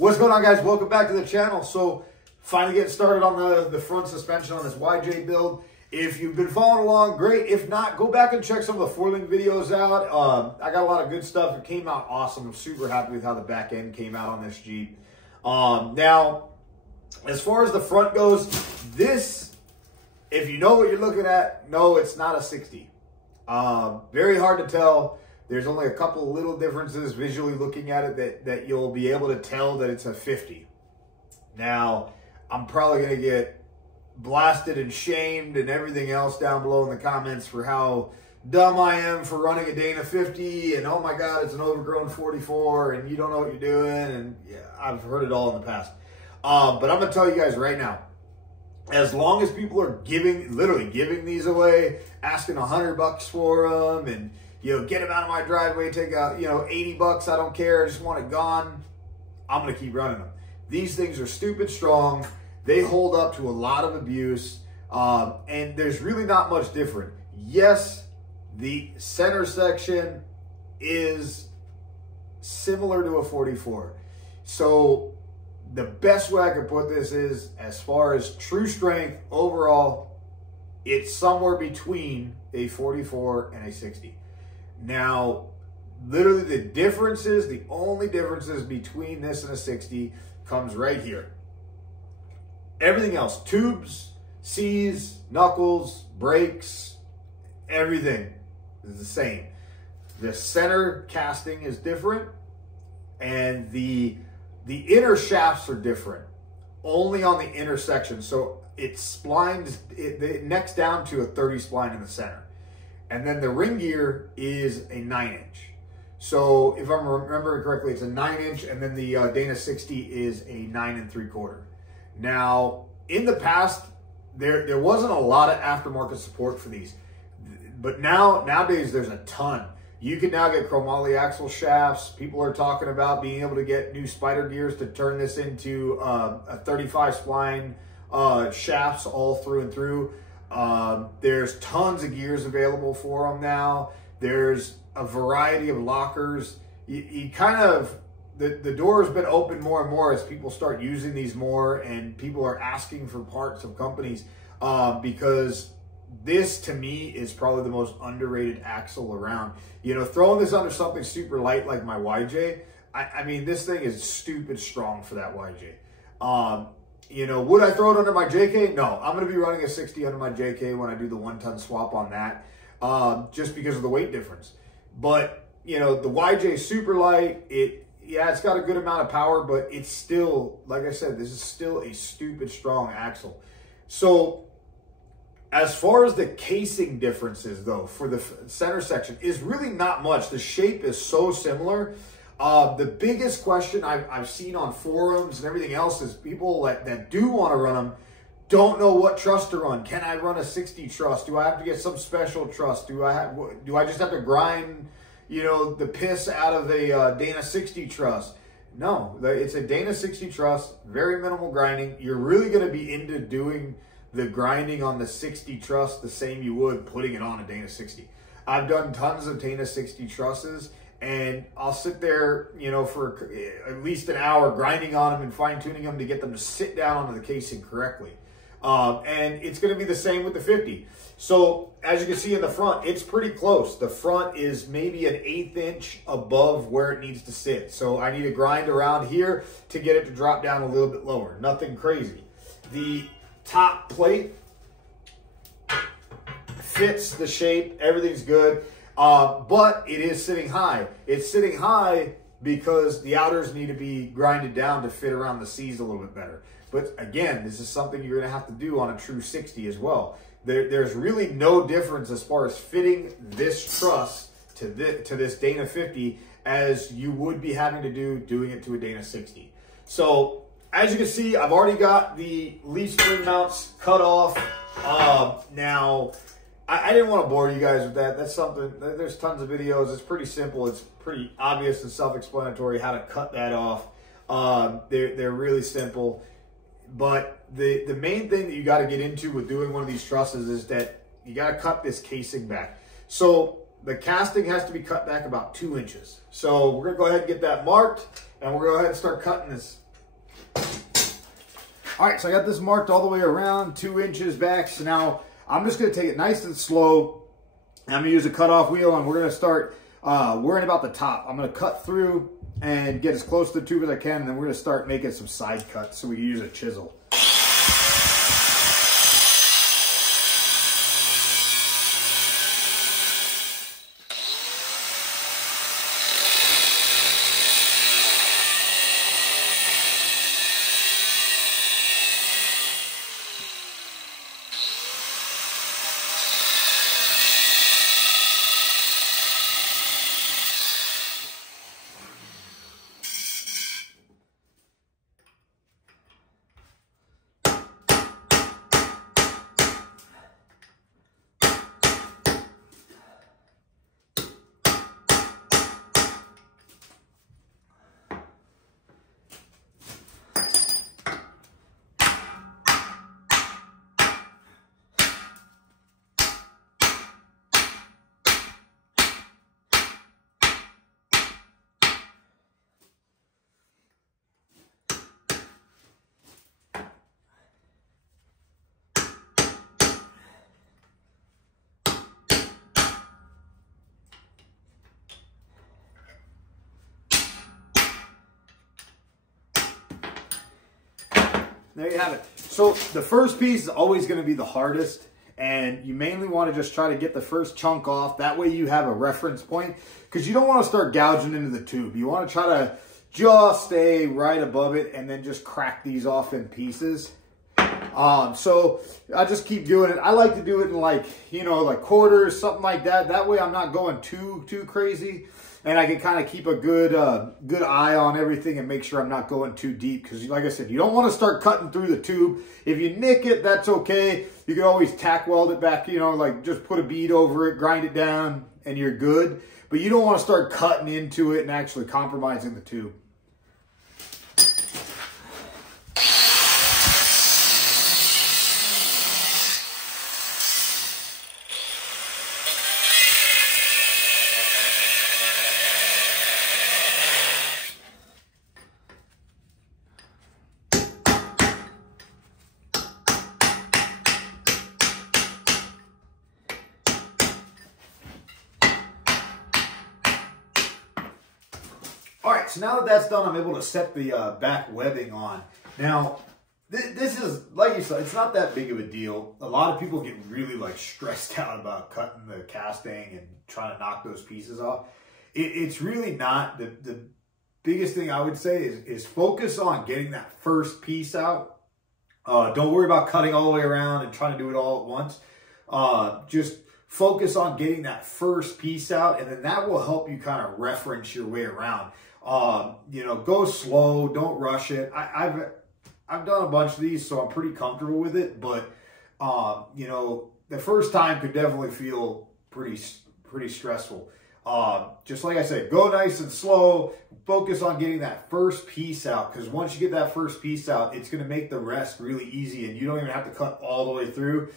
What's going on, guys? Welcome back to the channel. So finally getting started on the front suspension on this YJ build. If you've been following along, great. If not, go back and check some of the four-link videos out. I got a lot of good stuff. It came out awesome. I'm super happy with how the back end came out on this Jeep. Now, as far as the front goes, this, if you know what you're looking at, no, it's not a 60. Very hard to tell. There's only a couple of little differences visually looking at it that you'll be able to tell that it's a 50. Now, I'm probably going to get blasted and shamed and everything else down below in the comments for how dumb I am for running a Dana 50 and oh my God, it's an overgrown 44 and you don't know what you're doing. And yeah, I've heard it all in the past. But I'm going to tell you guys right now, as long as people are literally giving these away, asking $100 for them and, you know, get them out of my driveway, take out, you know, 80 bucks, I don't care, I just want it gone, I'm going to keep running them. These things are stupid strong. They hold up to a lot of abuse, and there's really not much different. Yes, the center section is similar to a 44. So the best way I could put this is, as far as true strength overall, it's somewhere between a 44 and a 60. Now, literally the only differences between this and a 60 comes right here. Everything else, tubes, C's, knuckles, brakes, everything is the same. The center casting is different, and the inner shafts are different, only on the intersection. So it splines, it necks down to a 30 spline in the center. And then the ring gear is a 9-inch. So if I'm remembering correctly, it's a 9-inch, and then the Dana 60 is a 9 3/4. Now, in the past, there wasn't a lot of aftermarket support for these, but nowadays there's a ton. You can now get chromoly axle shafts. People are talking about being able to get new spider gears to turn this into a 35 spline shafts all through and through. There's tons of gears available for them now. There's a variety of lockers. You kind of, the door has been opened more and more as people start using these more, and people are asking for parts of companies because this, to me, is probably the most underrated axle around. You know, throwing this under something super light like my YJ, I mean, this thing is stupid strong for that YJ. You know, would I throw it under my JK? No, I'm going to be running a 60 under my JK when I do the 1-ton swap on that, just because of the weight difference. But, you know, the YJ is super light. Yeah, it's got a good amount of power, but it's still, like I said, this is still a stupid strong axle. So as far as the casing differences, though, for the center section is really not much. The shape is so similar. The biggest question I've seen on forums and everything else is people that do want to run them don't know what truss to run. Can I run a 60 truss? Do I have to get some special truss? Do I just have to grind, you know, the piss out of a Dana 60 truss? No, it's a Dana 60 truss, very minimal grinding. You're really going to be into doing the grinding on the 60 truss the same you would putting it on a Dana 60. I've done tons of Dana 60 trusses, and I'll sit there, you know, for at least an hour grinding on them and fine-tuning them to get them to sit down onto the casing correctly. And it's going to be the same with the 50. So as you can see in the front, it's pretty close. The front is maybe an 1/8 inch above where it needs to sit. So I need to grind around here to get it to drop down a little bit lower. Nothing crazy. The top plate fits the shape. Everything's good. But it is sitting high. It's sitting high because the outers need to be grinded down to fit around the C's a little bit better. But again, this is something you're going to have to do on a true 60 as well. There's really no difference as far as fitting this truss to this Dana 50 as you would be having to do doing it to a Dana 60. So as you can see, I've already got the leaf spring mounts cut off. Now, I didn't want to bore you guys with that. That's something, there's tons of videos. It's pretty simple. It's pretty obvious and self-explanatory how to cut that off. They're really simple. But the main thing that you got to get into with doing one of these trusses is that you got to cut this casing back. So the casting has to be cut back about 2 inches. So we're going to go ahead and get that marked, and we're going to go ahead and start cutting this All right, so I got this marked all the way around, 2 inches back. So now I'm just gonna take it nice and slow. I'm gonna use a cutoff wheel, and we're gonna start worrying about the top. I'm gonna cut through and get as close to the tube as I can, and then we're gonna start making some side cuts so we can use a chisel. There you have it. So the first piece is always going to be the hardest, and you mainly want to just try to get the first chunk off. That way you have a reference point, because you don't want to start gouging into the tube. You want to try to just stay right above it and then just crack these off in pieces. So I just keep doing it. I like to do it in like, you know, like quarters, something like that. That way I'm not going too crazy. And I can kind of keep a good eye on everything and make sure I'm not going too deep. Because like I said, you don't want to start cutting through the tube. If you nick it, that's okay. You can always tack weld it back, you know, like just put a bead over it, grind it down, and you're good. But you don't want to start cutting into it and actually compromising the tube. All right, so now that that's done, I'm able to set the back webbing on. Now, this is, like you said, it's not that big of a deal. A lot of people get really like stressed out about cutting the casting and trying to knock those pieces off. It's really not. The biggest thing I would say is focus on getting that first piece out. Don't worry about cutting all the way around and trying to do it all at once. Just focus on getting that first piece out, and then that will help you kind of reference your way around. You know, go slow, don't rush it. I've done a bunch of these, so I'm pretty comfortable with it, but you know, the first time could definitely feel pretty stressful. Just like I said, go nice and slow, focus on getting that first piece out, because once you get that first piece out, it's going to make the rest really easy, and you don't even have to cut all the way through.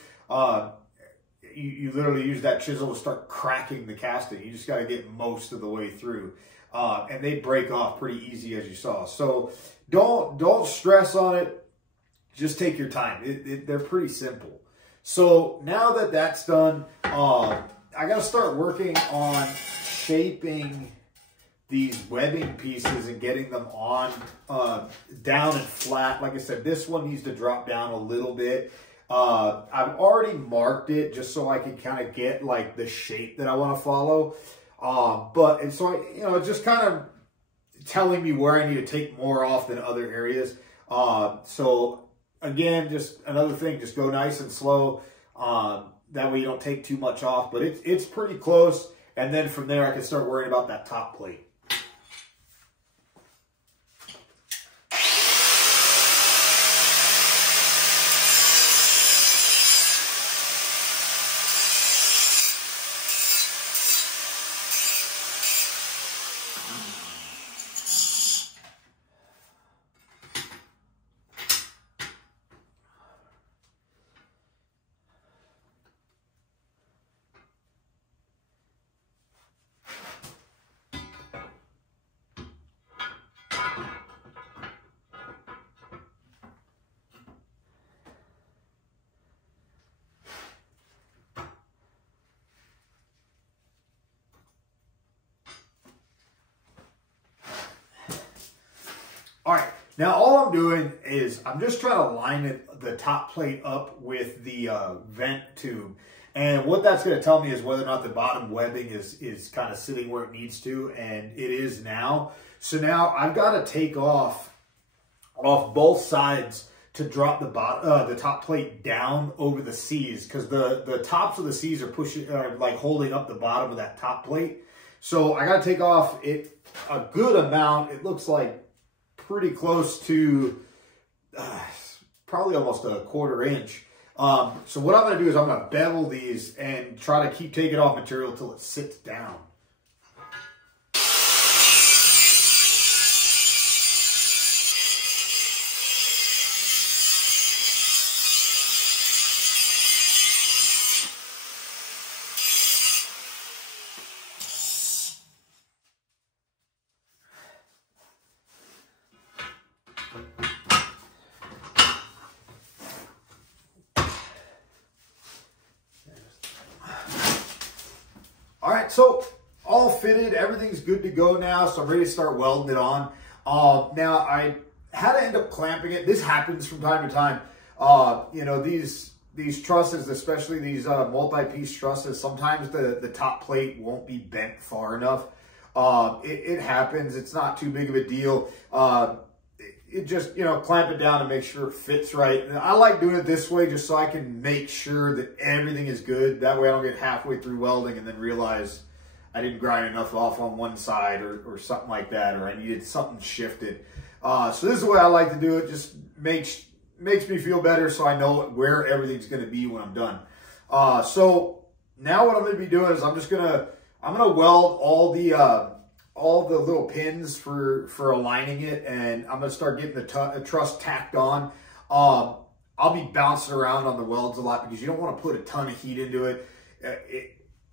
You literally use that chisel to start cracking the casting. You just got to get most of the way through. And they break off pretty easy, as you saw. So don't stress on it. Just take your time. They're pretty simple. So now that that's done, I got to start working on shaping these webbing pieces and getting them on down and flat. Like I said, this one needs to drop down a little bit. I've already marked it just so I can kind of get like the shape that I want to follow. So you know, just kind of telling me where I need to take more off than other areas. So again, just another thing, just go nice and slow. That way you don't take too much off, but it's pretty close. And then from there, I can start worrying about that top plate. Now, all I'm doing is I'm just trying to line the top plate up with the vent tube. And what that's going to tell me is whether or not the bottom webbing is kind of sitting where it needs to, and it is now. So now I've got to take off both sides to drop the top plate down over the C's, because the tops of the C's are like holding up the bottom of that top plate. So I got to take off it a good amount. It looks like pretty close to probably almost a 1/4 inch. So what I'm going to do is I'm going to bevel these and try to keep taking off material until it sits down. All right, so all fitted, everything's good to go now, so I'm ready to start welding it on. Now, I had to end up clamping it. This happens from time to time. You know, these trusses, especially these multi-piece trusses, sometimes the top plate won't be bent far enough. It happens. It's not too big of a deal. It just, you know, clamp it down and make sure it fits right. And I like doing it this way just so I can make sure that everything is good. That way I don't get halfway through welding and then realize I didn't grind enough off on one side or something like that, or I needed something shifted. So this is the way I like to do it. Just makes me feel better so I know where everything's going to be when I'm done. So now what I'm going to be doing is I'm going to weld all the little pins for aligning it, and I'm going to start getting the truss tacked on. I'll be bouncing around on the welds a lot because you don't want to put a ton of heat into it.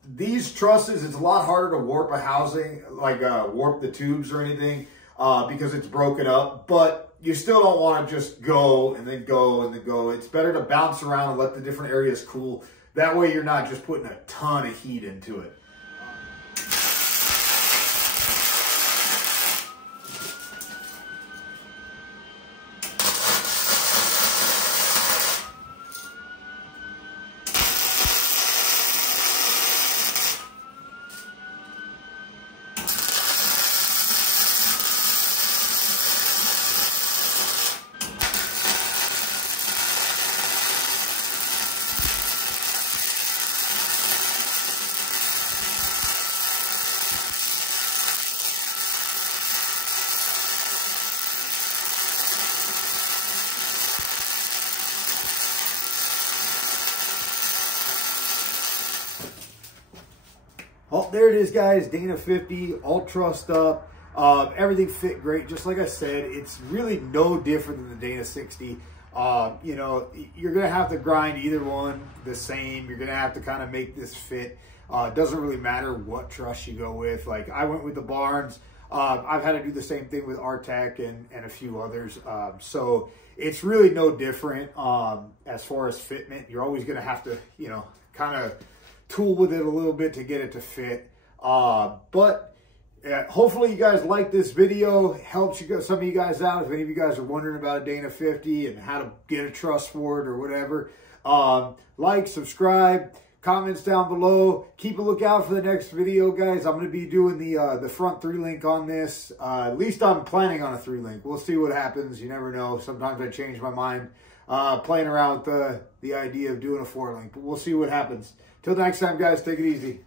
These trusses, it's a lot harder to warp a housing, like warp the tubes or anything, because it's broken up, but you still don't want to just go and then go and then go. It's better to bounce around and let the different areas cool. That way you're not just putting a ton of heat into it. Oh, there it is, guys. Dana 50, all trussed up. Everything fit great. Just like I said, it's really no different than the Dana 60. You know, you're going to have to grind either one the same. You're going to have to kind of make this fit. It doesn't really matter what truss you go with. Like, I went with the Barnes. I've had to do the same thing with Artec and a few others. So it's really no different as far as fitment. You're always going to have to, you know, kind of tool with it a little bit to get it to fit. But hopefully you guys like this video. Helps some of you guys out. If any of you guys are wondering about a Dana 50 and how to get a truss for it or whatever, like, subscribe, comments down below. Keep a lookout for the next video, guys. I'm going to be doing the front 3-link on this. At least I'm planning on a 3-link. We'll see what happens. You never know. Sometimes I change my mind. Playing around with the idea of doing a 4-link, but we'll see what happens. Till next time, guys, take it easy.